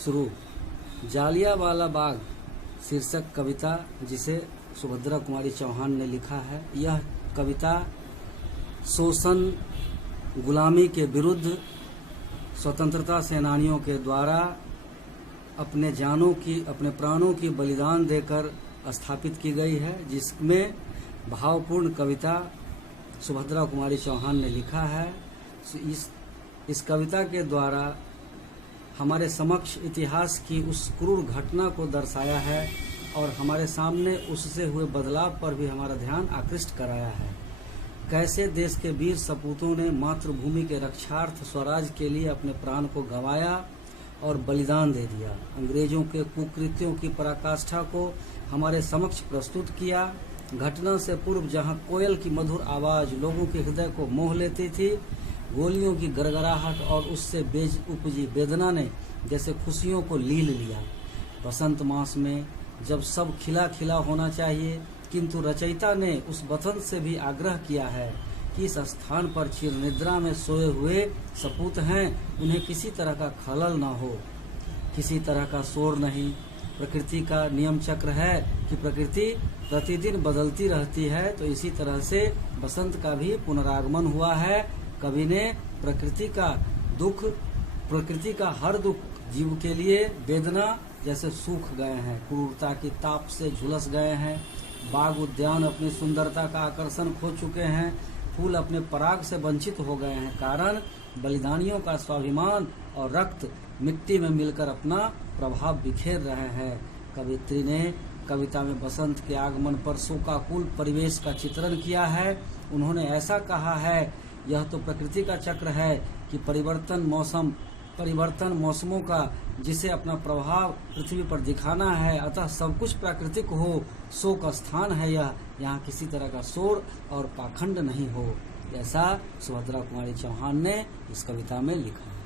शुरू। जालियांवाला बाग शीर्षक कविता जिसे सुभद्रा कुमारी चौहान ने लिखा है। यह कविता शोषण, गुलामी के विरुद्ध स्वतंत्रता सेनानियों के द्वारा अपने प्राणों की बलिदान देकर स्थापित की गई है, जिसमें भावपूर्ण कविता सुभद्रा कुमारी चौहान ने लिखा है। इस कविता के द्वारा हमारे समक्ष इतिहास की उस क्रूर घटना को दर्शाया है और हमारे सामने उससे हुए बदलाव पर भी हमारा ध्यान आकृष्ट कराया है। कैसे देश के वीर सपूतों ने मातृभूमि के रक्षार्थ स्वराज के लिए अपने प्राण को गंवाया और बलिदान दे दिया। अंग्रेजों के कुकृत्यों की पराकाष्ठा को हमारे समक्ष प्रस्तुत किया। घटना से पूर्व जहां कोयल की मधुर आवाज लोगों के हृदय को मोह लेती थी, गोलियों की गड़गड़ाहट और उससे उपजी वेदना ने जैसे खुशियों को लील लिया। बसंत मास में जब सब खिला खिला होना चाहिए, किंतु रचयिता ने उस वतन से भी आग्रह किया है कि इस स्थान पर चिर निद्रा में सोए हुए सपूत हैं, उन्हें किसी तरह का खलल न हो, किसी तरह का शोर नहीं। प्रकृति का नियम चक्र है कि प्रकृति प्रतिदिन बदलती रहती है, तो इसी तरह से बसंत का भी पुनरागमन हुआ है। कवि ने प्रकृति का हर दुख जीव के लिए वेदना जैसे सूख गए हैं, क्रूरता की ताप से झुलस गए हैं। बाग उद्यान अपनी सुंदरता का आकर्षण खो चुके हैं, फूल अपने पराग से वंचित हो गए हैं। कारण बलिदानियों का स्वाभिमान और रक्त मिट्टी में मिलकर अपना प्रभाव बिखेर रहे हैं। कवित्री ने कविता में बसंत के आगमन पर शोकाकुल परिवेश का चित्रण किया है। उन्होंने ऐसा कहा है, यह तो प्रकृति का चक्र है कि परिवर्तन मौसमों का जिसे अपना प्रभाव पृथ्वी पर दिखाना है, अतः सब कुछ प्राकृतिक हो, शोक स्थान है यह, यहाँ किसी तरह का शोर और पाखंड नहीं हो। ऐसा सुभद्रा कुमारी चौहान ने इस कविता में लिखा है।